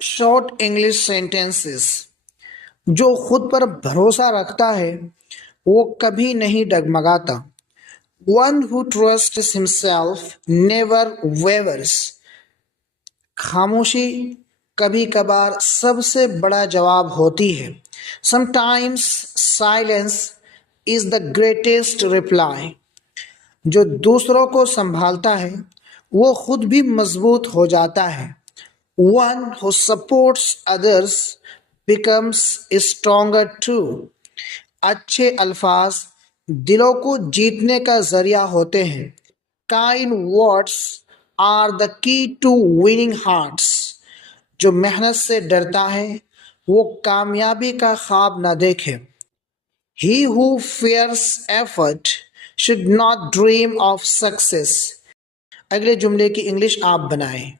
Short English sentences. جو خود پر بھروسہ رکھتا ہے وہ کبھی نہیں ڈگمگاتا. One who trusts himself never wavers. خاموشی کبھی کبھار سب سے بڑا جواب ہوتی ہے. Sometimes silence is the greatest reply. جو دوسروں کو سنبھالتا ہے وہ خود بھی مضبوط ہو جاتا ہے. One who supports others becomes stronger too. اچھے الفاظ دلوں کو جیتنے کا ذریعہ ہوتے ہیں. Kind words are the key to winning hearts. جو محنت سے ڈرتا ہے وہ کامیابی کا خواب نہ دیکھے. He who fears effort should not dream of success. اگلے جملے کی انگلش آپ بنائیں.